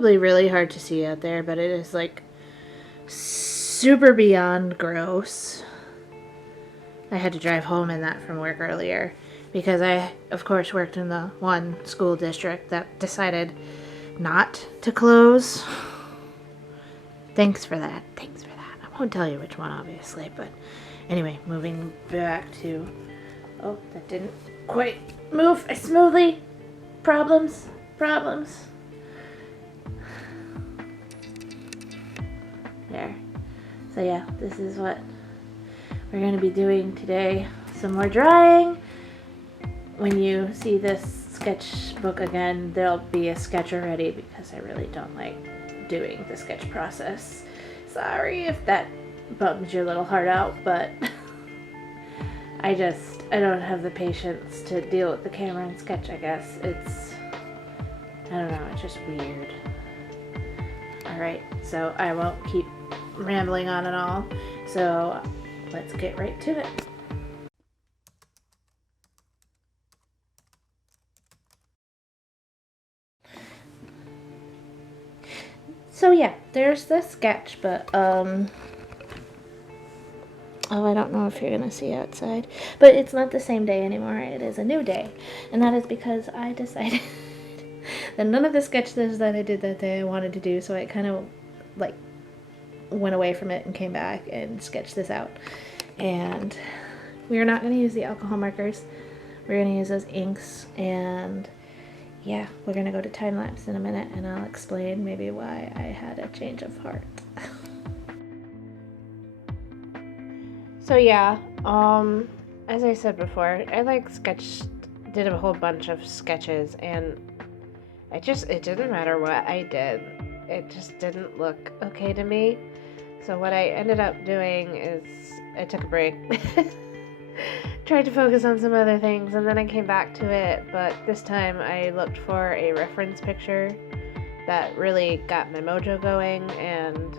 probably really hard to see out there, but it is like super beyond gross. I had to drive home in that from work earlier because I, of course, worked in the one school district that decided not to close. Thanks for that. Thanks for that. I won't tell you which one, obviously, but anyway, moving back to... Oh, that didn't quite move as smoothly. Problems. There. So yeah, this is what we're going to be doing today. Some more drying. When you see this sketchbook again, there'll be a sketch already because I really don't like doing the sketch process. Sorry if that bums your little heart out, but I don't have the patience to deal with the camera and sketch, I guess. I don't know, it's just weird. Alright, so I won't keep rambling on and all, so let's get right to it. So yeah, there's the sketch, but oh, I don't know if you're gonna see outside, but it's not the same day anymore. It is a new day, and that is because I decided that none of the sketches that I did that day I wanted to do, so I kind of like went away from it and came back and sketched this out. And we are not going to use the alcohol markers. We're going to use those inks, and yeah, we're going to go to time lapse in a minute, and I'll explain maybe why I had a change of heart. So yeah, as I said before, I did a whole bunch of sketches, and it didn't matter what I did. It just didn't look okay to me. So what I ended up doing is I took a break, tried to focus on some other things, and then I came back to it, but this time I looked for a reference picture that really got my mojo going, and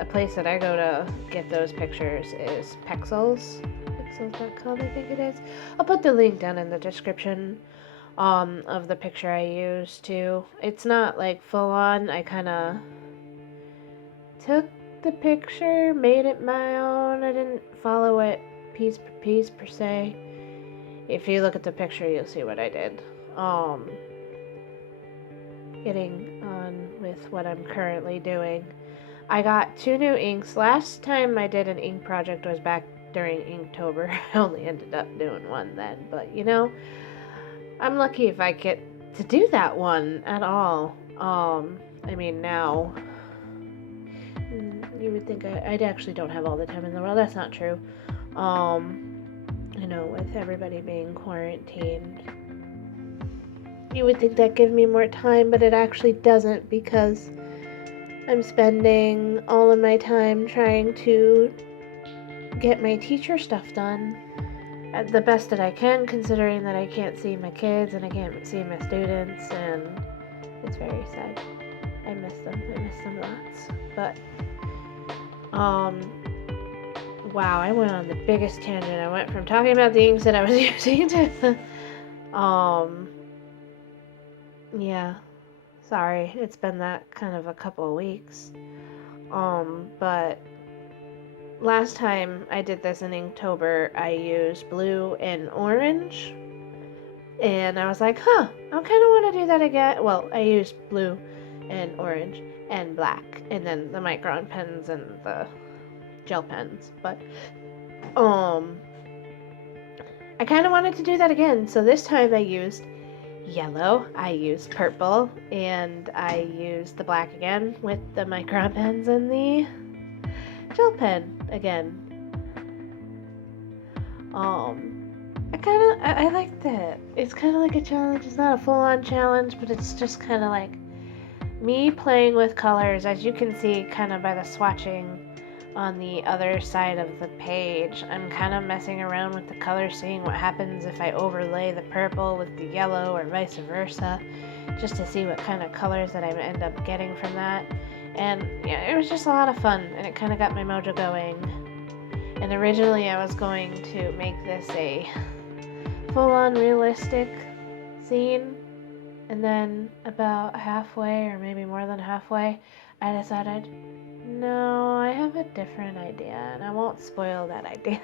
a place that I go to get those pictures is pexels.com, I think it is. I'll put the link down in the description of the picture I used too. It's not like full on. I kind of took the picture, made it my own. I didn't follow it piece per piece per se. If you look at the picture, you'll see what I did. Getting on with what I'm currently doing. I got 2 new inks. Last time I did an ink project was back during Inktober. I only ended up doing one then, but you know, I'm lucky if I get to do that one at all. I mean, now, you would think I actually don't have all the time in the world. That's not true. You know, with everybody being quarantined, you would think that'd give me more time, but it actually doesn't, because I'm spending all of my time trying to get my teacher stuff done at the best that I can, considering that I can't see my kids and I can't see my students, and it's very sad. I miss them lots. But wow, I went on the biggest tangent. I went from talking about the inks that I was using to yeah, sorry, it's been that kind of a couple of weeks. But last time I did this in Inktober, I used blue and orange, and I was like, I kind of want to do that again. Well, I used blue and orange and black, and then the micron pens and the gel pens, but I kind of wanted to do that again, so this time I used yellow, I used purple, and I used the black again with the micron pens and the gel pen again. I liked it. It's kind of like a challenge. It's not a full-on challenge, but it's just kind of like me playing with colors. As you can see kind of by the swatching on the other side of the page, I'm kind of messing around with the colors, seeing what happens if I overlay the purple with the yellow or vice versa, just to see what kind of colors that I end up getting from that. And yeah, it was just a lot of fun, and it kind of got my mojo going. And originally I was going to make this a full-on realistic scene, And then about halfway, or maybe more than halfway, I decided, no, I have a different idea, and I won't spoil that idea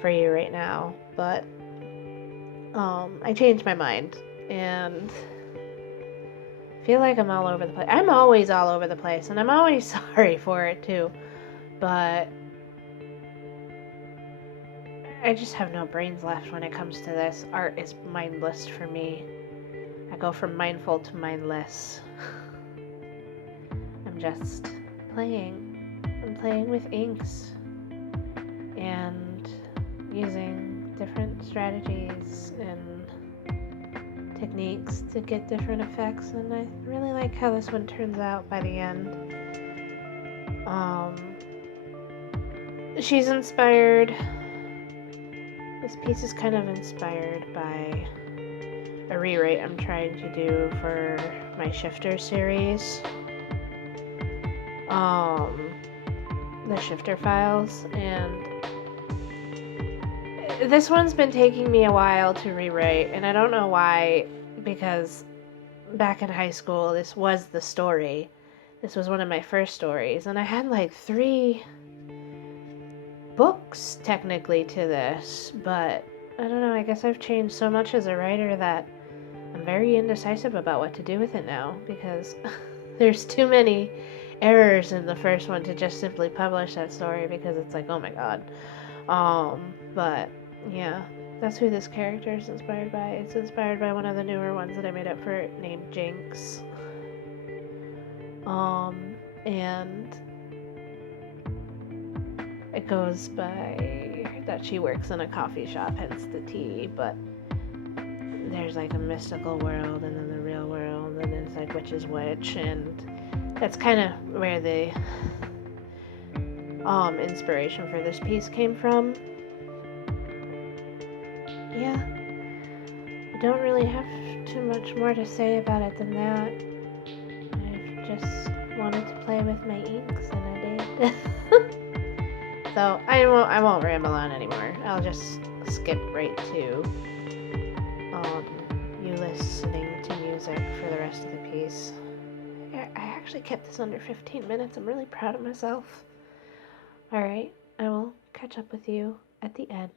for you right now, but I changed my mind, and feel like I'm all over the place. I'm always all over the place, and I'm always sorry for it too, but I just have no brains left when it comes to this. Art is mindless for me. I go from mindful to mindless. I'm just playing. I'm playing with inks and using different strategies and techniques to get different effects, and I really like how this one turns out by the end. She's inspired. This piece is kind of inspired by a rewrite I'm trying to do for my Shifter series. The Shifter files, and this one's been taking me a while to rewrite, and I don't know why, because back in high school, this was the story. This was one of my first stories, and I had like 3 books technically to this, but I don't know, I guess I've changed so much as a writer that I'm very indecisive about what to do with it now, because there's too many errors in the first one to just simply publish that story, because it's like, oh my god. But yeah, that's who this character is inspired by. It's inspired by one of the newer ones that I made up for it named Jinx. And it goes by that she works in a coffee shop, hence the T, but there's like a mystical world and then the real world, and it's like which is which, and that's kind of where the inspiration for this piece came from. Yeah, I don't really have too much more to say about it than that. I just wanted to play with my inks, and I did. So I won't ramble on anymore. I'll just skip right to you listening to music for the rest of the piece. I actually kept this under 15 minutes. I'm really proud of myself. Alright, I will catch up with you at the end.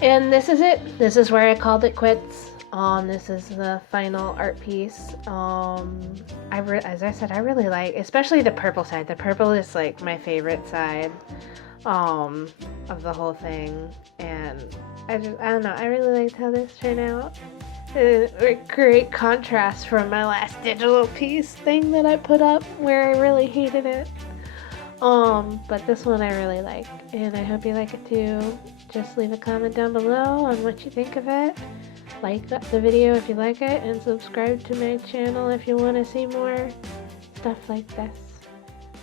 And this is it. This is where I called it quits. This is the final art piece. As I said, I really like, especially the purple side. The purple is like my favorite side, of the whole thing. And I don't know, I really liked how this turned out. A great contrast from my last digital piece thing that I put up where I really hated it. But this one I really like, and I hope you like it too. Just leave a comment down below on what you think of it. Like the video if you like it, and subscribe to my channel if you want to see more stuff like this.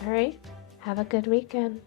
Alright, have a good weekend.